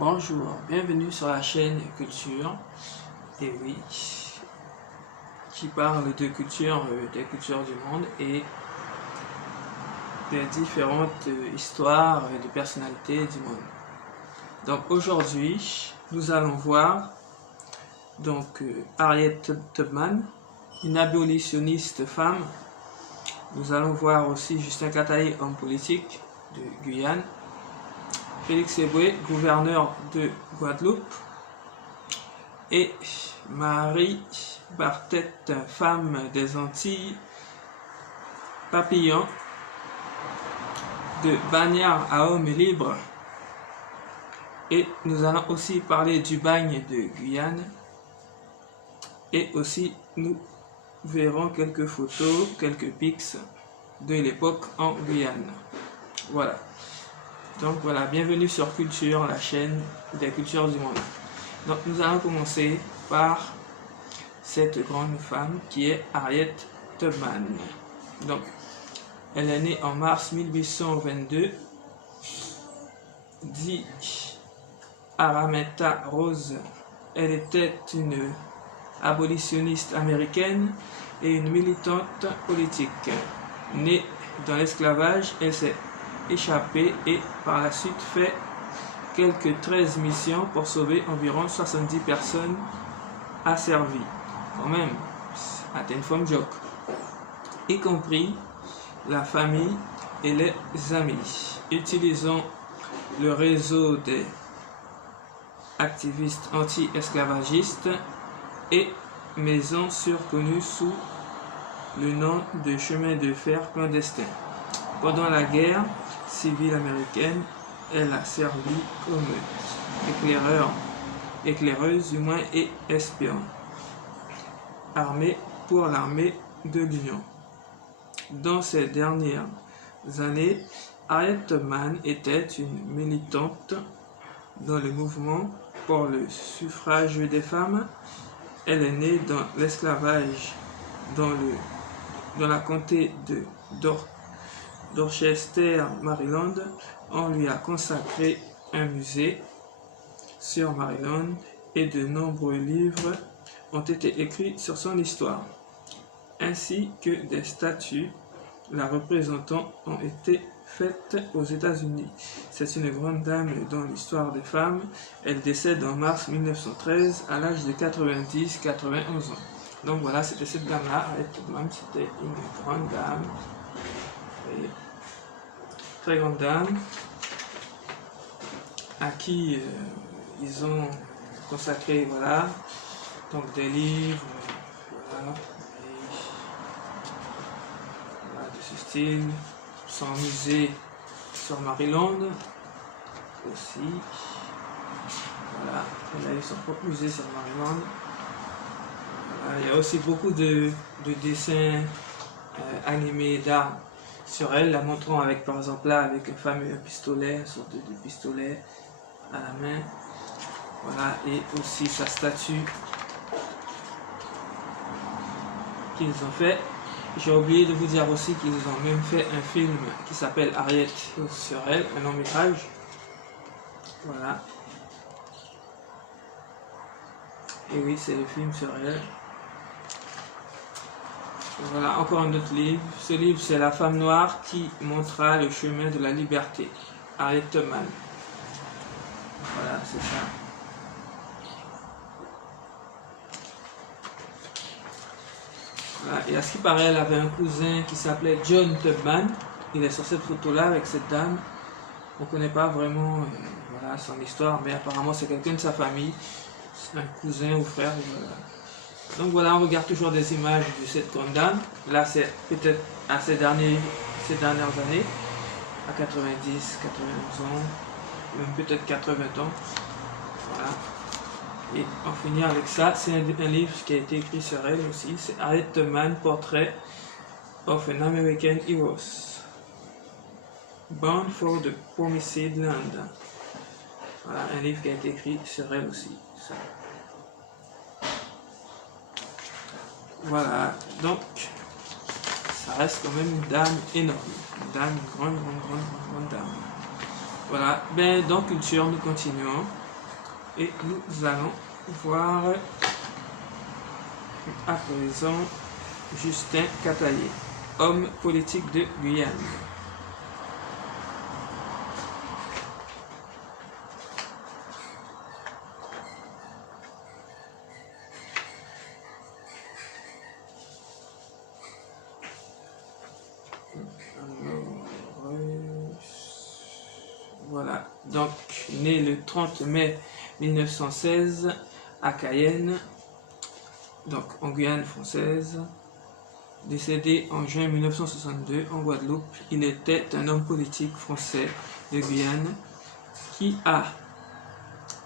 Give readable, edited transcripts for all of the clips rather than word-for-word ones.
Bonjour, bienvenue sur la chaîne Culture, et oui, qui parle de culture, des cultures du monde et des différentes histoires et de personnalités du monde. Donc aujourd'hui, nous allons voir Harriet Tubman, une abolitionniste femme. Nous allons voir aussi Justin Kataï, homme politique de Guyane, Félix Éboué, gouverneur de Guadeloupe, et Marie Bartet, femme des Antilles Papillon, de Bagnères à Hommes Libres. Et nous allons aussi parler du bagne de Guyane, et aussi nous verrons quelques photos, quelques pics de l'époque en Guyane. Voilà. Donc voilà, bienvenue sur Culture, la chaîne des cultures du monde. Donc nous allons commencer par cette grande femme qui est Harriet Tubman. Donc elle est née en mars 1822, dit Arametta Rose. Elle était une abolitionniste américaine et une militante politique. Née dans l'esclavage, elle s'est échappée et par la suite fait quelques 13 missions pour sauver environ 70 personnes asservies. Quand même, c'est une femme joke. Y compris la famille et les amis. Utilisant le réseau des activistes anti-esclavagistes et maisons surconnues sous le nom de chemin de fer clandestin. Pendant la guerre civile américaine, elle a servi comme éclaireuse du moins et espion armée pour l'armée de l'Union. Dans ces dernières années, Harriet Tubman était une militante dans le mouvement pour le suffrage des femmes. Elle est née dans l'esclavage dans la comté de Dorchester, Maryland. On lui a consacré un musée sur Maryland et de nombreux livres ont été écrits sur son histoire, ainsi que des statues la représentant ont été faites aux États-Unis. C'est une grande dame dans l'histoire des femmes. Elle décède en mars 1913 à l'âge de 91 ans. Donc voilà, c'était cette dame-là, Harriet Tubman. C'était une grande dame, très grande dame, à qui ils ont consacré, voilà, donc des livres, voilà, de ce style, son musée sur Maryland aussi, voilà, elle a eu son propre musée sur Maryland. Voilà, il y a aussi beaucoup de dessins animés d'armes sur elle, la montrant avec, par exemple là, avec un fameux pistolet, une sorte de pistolet à la main. Voilà, et aussi sa statue qu'ils ont fait. J'ai oublié de vous dire aussi qu'ils ont même fait un film qui s'appelle Harriet sur elle, un long métrage. Voilà. Et oui, c'est le film sur elle. Voilà, encore un autre livre. Ce livre, c'est La femme noire qui montra le chemin de la liberté. Harriet Tubman. Voilà, c'est ça. Voilà. Et à ce qui paraît, elle avait un cousin qui s'appelait John Tubman. Il est sur cette photo-là avec cette dame. On ne connaît pas vraiment voilà, son histoire, mais apparemment c'est quelqu'un de sa famille. C'est un cousin ou frère. Voilà. Donc voilà, on regarde toujours des images de cette grande dame. Là, c'est peut-être à ces dernières années, à 90, 91 ans, même peut-être 80 ans. Voilà. Et en finir avec ça, c'est un livre qui a été écrit sur elle aussi. C'est Harriet Tubman, Portrait of an American Heroes. Bound for the Promised Land. Voilà, un livre qui a été écrit sur elle aussi. Ça. Voilà, donc ça reste quand même une dame énorme, une dame, une grande dame. Voilà, ben dans Culture, nous continuons. Et nous allons voir à présent Justin Cataillé, homme politique de Guyane. Voilà, donc né le 30 mai 1916 à Cayenne, donc en Guyane française, décédé en juin 1962 en Guadeloupe. Il était un homme politique français de Guyane qui a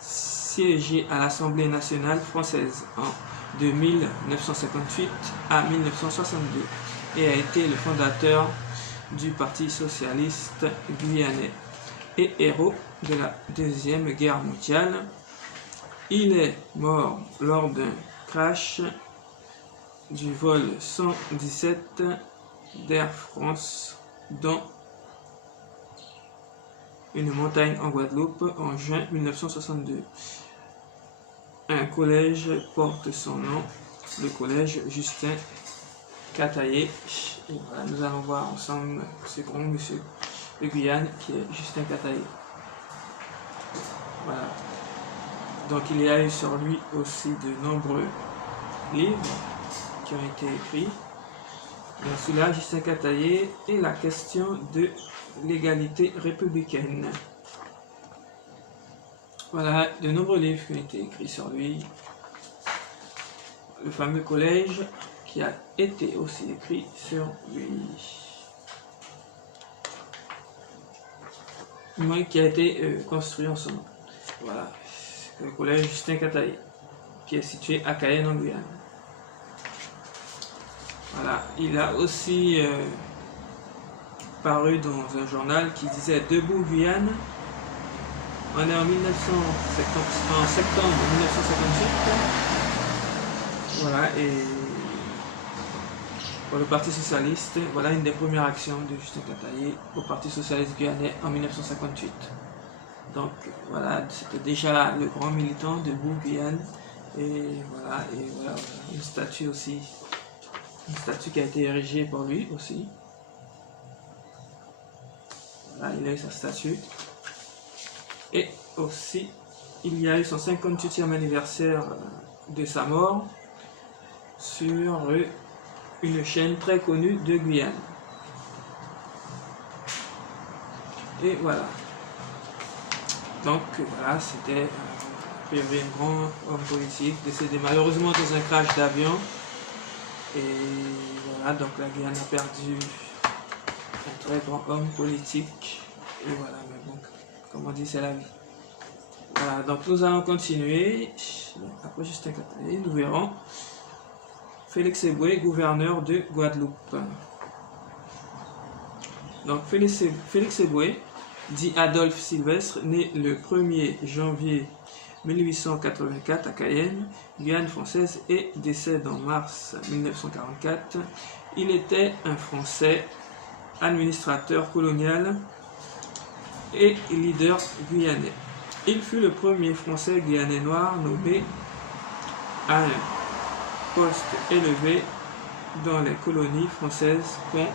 siégé à l'Assemblée nationale française de 1958 à 1962 et a été le fondateur du Parti socialiste guyanais et héros de la Deuxième Guerre mondiale. Il est mort lors d'un crash du vol 117 d'Air France dans une montagne en Guadeloupe en juin 1962. Un collège porte son nom, le collège Justin Cataillé. Et voilà, nous allons voir ensemble ce grand monsieur de Guyane qui est Justin Cataillé. Voilà. Donc il y a eu sur lui aussi de nombreux livres qui ont été écrits. Dans celui-là, Justin Cataillé et la question de l'égalité républicaine. Voilà, de nombreux livres qui ont été écrits sur lui. Le fameux collège qui a été aussi écrit sur lui. Qui a été construit en son nom. Voilà, le collège Justin Cataillé, qui est situé à Cayenne en Guyane. Voilà, il a aussi paru dans un journal qui disait Debout Guyane. On est en septembre 1958. Voilà, et pour le Parti socialiste, voilà une des premières actions de Justin Cataillé au Parti socialiste guyanais en 1958. Donc voilà, c'était déjà le grand militant de Debout Guyane. Et voilà, une statue aussi. Une statue qui a été érigée pour lui aussi. Voilà, il a eu sa statue. Et aussi, il y a eu son 58e anniversaire de sa mort sur une chaîne très connue de Guyane. Et voilà. Donc voilà, c'était un grand homme politique décédé malheureusement dans un crash d'avion. Et voilà, donc la Guyane a perdu un très grand homme politique. Et voilà, mais bon, comme on dit, c'est la vie. Voilà, donc nous allons continuer. Après Justin Cataillé, nous verrons Félix Éboué, gouverneur de Guadeloupe. Donc Félix Éboué, dit Adolphe Sylvestre, né le 1er janvier 1884 à Cayenne, Guyane française, et décède en mars 1944. Il était un Français, administrateur colonial et leader guyanais. Il fut le premier Français guyanais noir nommé à un poste élevé dans les colonies françaises quand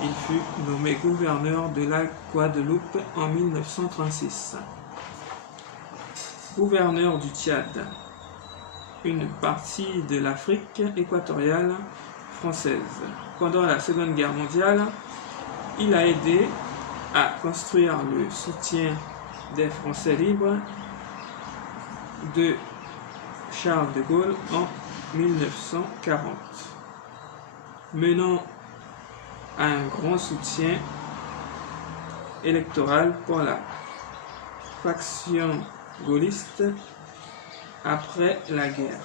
il fut nommé gouverneur de la Guadeloupe en 1936. Gouverneur du Tchad, une partie de l'Afrique équatoriale française. Pendant la Seconde Guerre mondiale, il a aidé à construire le soutien des Français libres de Charles de Gaulle en 1940, menant à un grand soutien électoral pour la faction gaulliste après la guerre.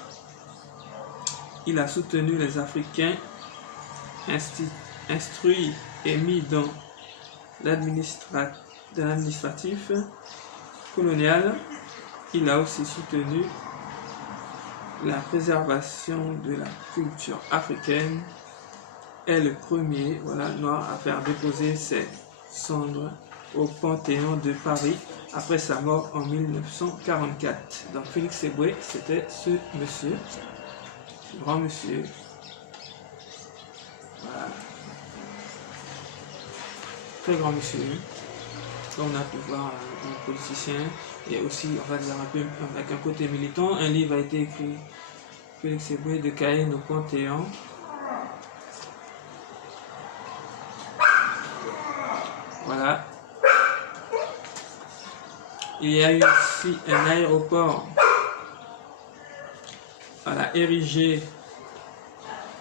Il a soutenu les Africains instruits et mis dans l'administratif colonial. Il a aussi soutenu la préservation de la culture africaine. Est le premier noir à faire déposer ses cendres au Panthéon de Paris après sa mort en 1944. Donc Félix Éboué, c'était ce monsieur, ce grand monsieur. Voilà. Très grand monsieur. Comme on a pu voir, un politicien, et aussi, on va dire un peu avec un côté militant. Un livre a été écrit, Félix Éboué, de Cayenne au Panthéon. Voilà. Il y a eu aussi un aéroport, voilà, érigé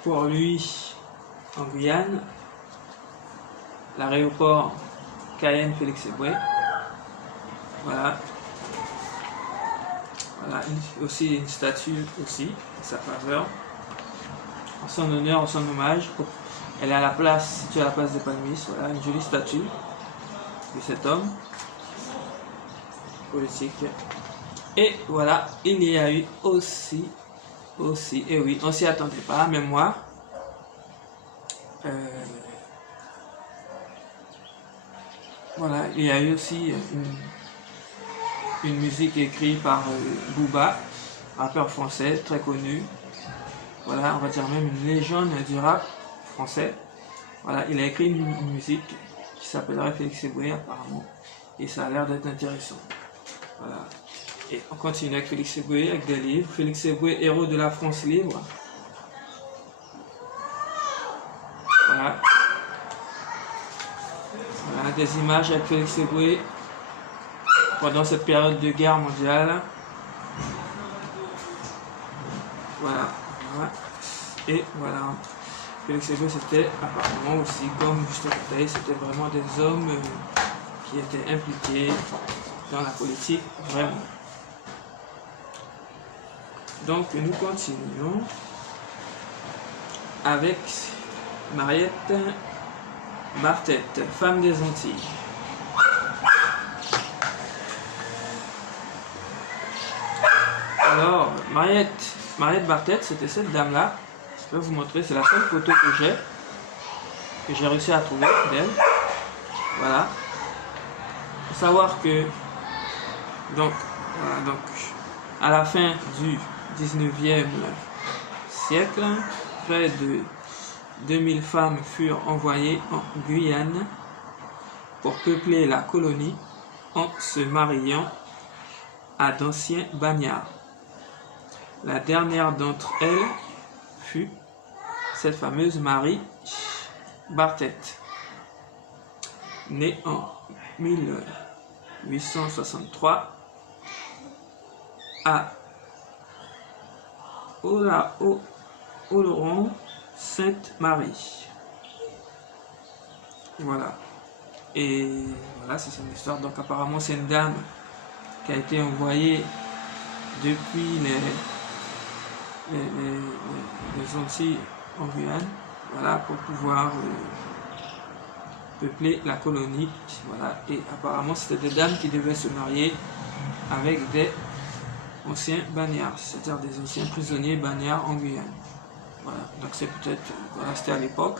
pour lui en Guyane, l'aéroport Cayenne Félix Éboué. Voilà. Voilà, aussi une statue aussi, à sa faveur, en son honneur, en son hommage. Elle est à la place, située à la place des Palmis. Voilà, une jolie statue de cet homme politique. Et voilà, il y a eu aussi, et oui, on s'y attendait pas, même moi. Voilà, il y a eu aussi une musique écrite par Booba, rappeur français très connu. Voilà, on va dire même une légende du rap français. Voilà, il a écrit une musique qui s'appellerait Félix Éboué apparemment. Et ça a l'air d'être intéressant. Voilà. Et on continue avec Félix Éboué, avec des livres. Félix Éboué, héros de la France libre. Voilà. Voilà, des images avec Félix Éboué pendant cette période de guerre mondiale. Voilà. Voilà. Et voilà. Félix Éboué, c'était apparemment aussi, comme Juste Bataille, c'était vraiment des hommes qui étaient impliqués dans la politique, vraiment. Donc, nous continuons avec Mariette Bartet, femme des Antilles. Alors, Mariette Bartet, c'était cette dame-là. Je peux vous montrer, c'est la seule photo que j'ai réussi à trouver d'elle. Voilà. Il faut savoir que donc à la fin du 19e siècle, près de 2000 femmes furent envoyées en Guyane pour peupler la colonie en se mariant à d'anciens bagnards. La dernière d'entre elles fut cette fameuse Marie Bartet, née en 1863 à Oloron-Sainte-Marie. Voilà. Et voilà, c'est son histoire. Donc apparemment c'est une dame qui a été envoyée depuis les Antilles en Guyane, voilà, pour pouvoir peupler la colonie. Voilà. Et apparemment c'était des dames qui devaient se marier avec des anciens bagnards, c'est-à-dire des anciens prisonniers bagnards en Guyane. Voilà. Donc c'est peut-être, voilà, c'était à l'époque.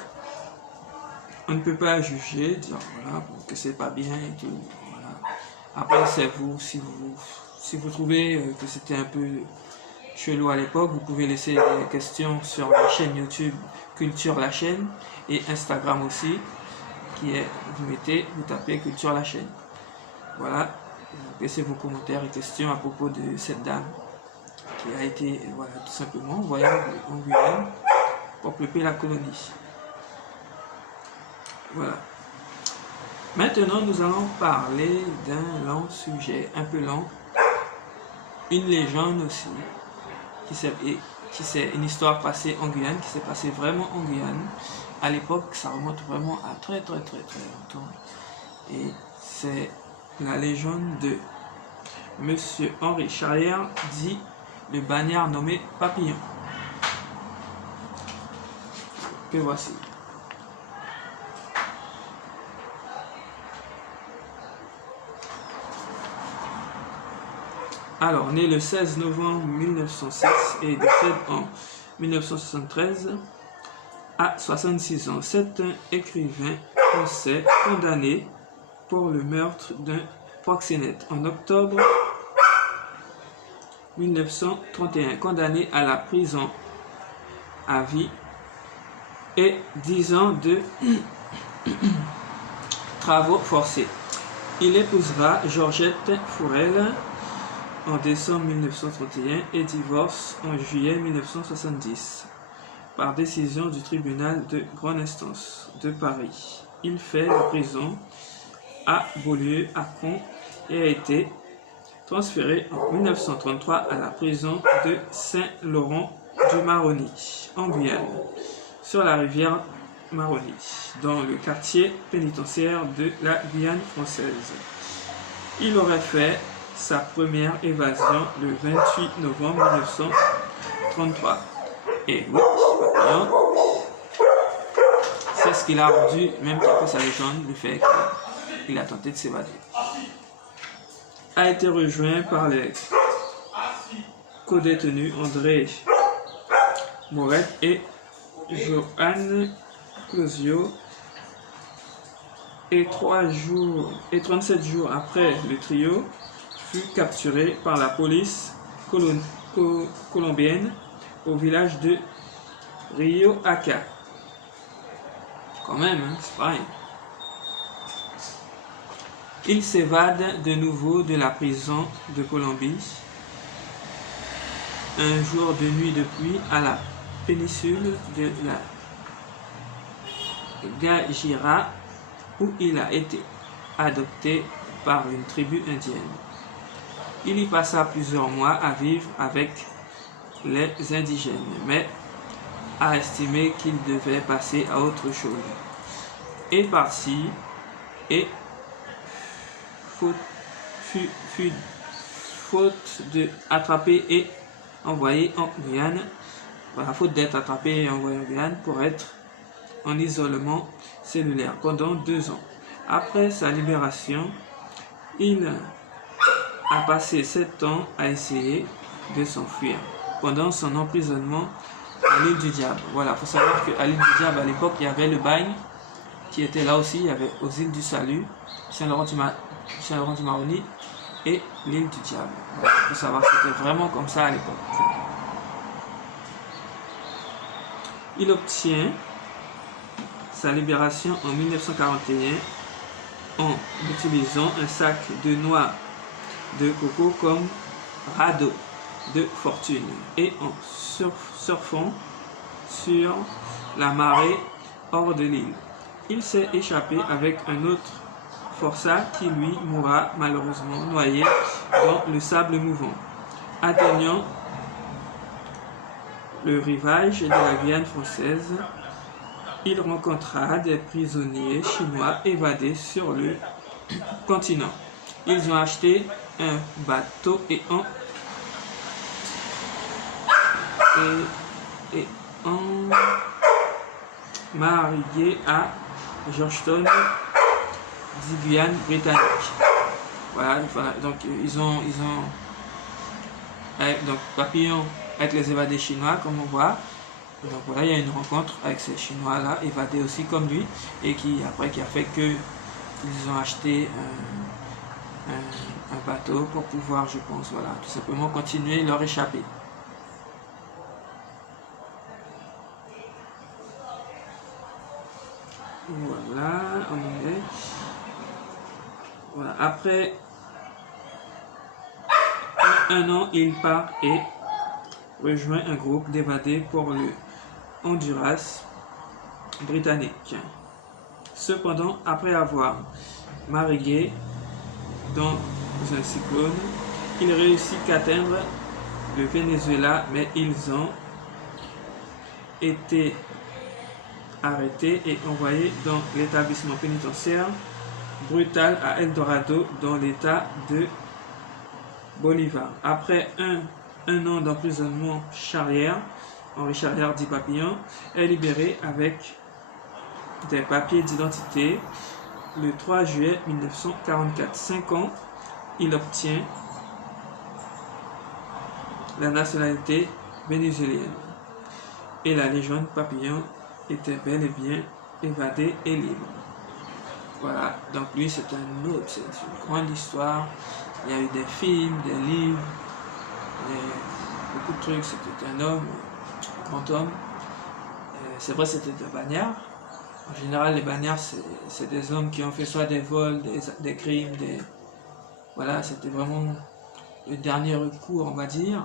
On ne peut pas juger, dire voilà, que c'est pas bien et tout. Voilà. Après c'est vous, si vous trouvez que c'était un peu chelou à l'époque, vous pouvez laisser des questions sur la chaîne YouTube Culture la chaîne et Instagram aussi, qui est, vous tapez Culture la chaîne. Voilà, laissez vos commentaires et questions à propos de cette dame qui a été, voilà, tout simplement envoyée en Guyane pour peupler la colonie. Voilà. Maintenant, nous allons parler d'un long sujet, un peu long, une légende aussi, qui c'est une histoire passée en Guyane, qui s'est passée vraiment en Guyane. À l'époque, ça remonte vraiment à très longtemps. Et c'est la légende de Monsieur Henri Charrière, dit le bagnard nommé Papillon. Que voici. Alors, né le 16 novembre 1906 et décède en 1973 à 66 ans. C'est un écrivain français condamné pour le meurtre d'un proxénète. En octobre 1931, condamné à la prison à vie et 10 ans de travaux forcés. Il épousera Georgette Fourel en décembre 1931 et divorce en juillet 1970 par décision du tribunal de grande instance de Paris. Il fait la prison à Beaulieu à Caen et a été transféré en 1933 à la prison de Saint-Laurent-du-Maroni en Guyane, sur la rivière Maroni, dans le quartier pénitentiaire de la Guyane française. Il aurait fait sa première évasion le 28 novembre 1933. Et oui, c'est ce qu'il a rendu, même après sa légende, le fait qu'il a tenté de s'évader. A été rejoint par les co-détenus André Moret et Joanne Closio, et 37 jours après, le trio fut capturé par la police colombienne au village de Rio Aca. Quand même, hein, c'est pareil. Il s'évade de nouveau de la prison de Colombie un jour de nuit de pluie à la péninsule de la Guajira, où il a été adopté par une tribu indienne. Il y passa plusieurs mois à vivre avec les indigènes, mais a estimé qu'il devait passer à autre chose. Et parti et faute de attraper et envoyé en Guyane, voilà, faute d'être attrapé et envoyé en Guyane pour être en isolement cellulaire pendant 2 ans. Après sa libération, il a passé 7 ans à essayer de s'enfuir pendant son emprisonnement à l'île du Diable. Voilà, il faut savoir qu'à l'île du Diable, à l'époque, il y avait le bagne qui était là aussi. Il y avait aux îles du Salut, Saint-Laurent-du-Maroni et l'île du Diable. Voilà, il faut savoir que c'était vraiment comme ça à l'époque. Il obtient sa libération en 1941 en utilisant un sac de noix de coco comme radeau de fortune et en surfant sur la marée hors de l'île. Il s'est échappé avec un autre forçat qui lui mourra malheureusement noyé dans le sable mouvant. Atteignant le rivage de la Guyane française, il rencontra des prisonniers chinois évadés sur le continent. Ils ont acheté un bateau et ont marié à Georgetown, Guyane britannique. Voilà, donc ils ont donc Papillon avec les évadés chinois, comme on voit. Donc voilà, il y a une rencontre avec ces Chinois là, évadés aussi comme lui, et qui a fait que ils ont acheté un bateau pour pouvoir, je pense, voilà, tout simplement continuer leur échappée. Voilà, on y est. Voilà, après un an, il part et rejoint un groupe d'évadés pour le Honduras britannique. Cependant, après avoir marigué dans un cyclone, il réussit qu'à atteindre le Venezuela, mais ils ont été arrêtés et envoyés dans l'établissement pénitentiaire brutal à El Dorado dans l'état de Bolivar. Après un an d'emprisonnement Charrière, Henri Charrière dit Papillon, est libéré avec des papiers d'identité le 3 juillet 1944. 5 ans, il obtient la nationalité vénézuélienne. Et la légende Papillon était bel et bien évadé et libre. Voilà, donc lui c'est un autre, c'est une grande histoire. Il y a eu des films, des livres, beaucoup de trucs. C'était un homme, un grand homme. C'est vrai, c'était de bagnards. En général, les bagnards, c'est des hommes qui ont fait soit des vols, des crimes, voilà, c'était vraiment le dernier recours, on va dire.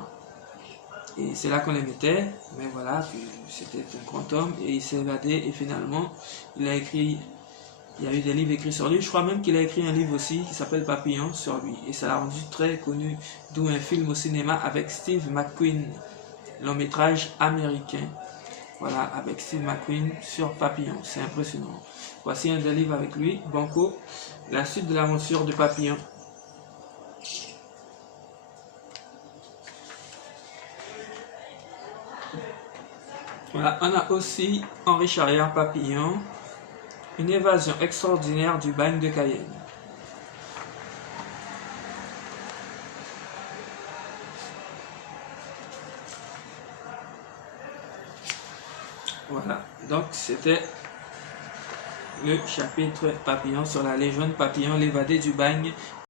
Et c'est là qu'on les mettait. Mais voilà, c'était un grand homme et il s'est évadé et finalement, il y a eu des livres écrits sur lui. Je crois même qu'il a écrit un livre aussi qui s'appelle Papillon sur lui. Et ça l'a rendu très connu, d'où un film au cinéma avec Steve McQueen, long métrage américain. Voilà, avec Steve McQueen sur Papillon. C'est impressionnant. Voici un des livres avec lui, Banco, la suite de l'aventure de Papillon. Voilà, on a aussi Henri Charrière, Papillon, une évasion extraordinaire du bagne de Cayenne. Voilà, donc c'était le chapitre Papillon sur la légende Papillon, l'évadé du bagne